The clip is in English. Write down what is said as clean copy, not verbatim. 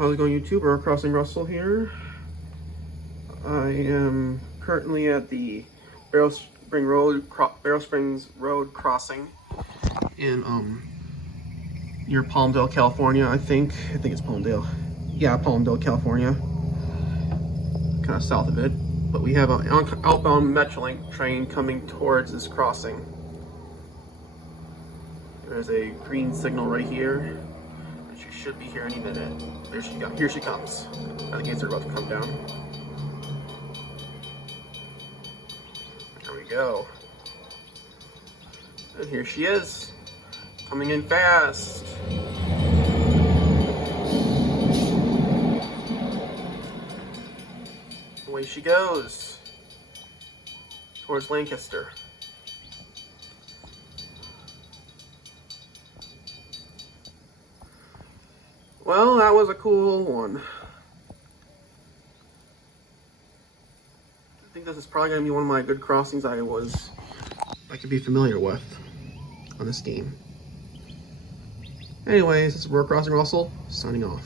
How's it going, YouTube? We're crossing Russell here. I am currently at the Barrel Springs Road crossing in near Palmdale, California. I think it's Palmdale. Yeah, Palmdale, California. Kind of south of it. But we have an outbound Metrolink train coming towards this crossing. There's a green signal right here. She should be here any minute. Here she comes. The gates are about to come down. There we go. And here she is, coming in fast. Away she goes, towards Lancaster. Well, that was a cool one. I think this is probably going to be one of my good crossings I could be familiar with on this game. Anyways, this is Crossing Russell, signing off.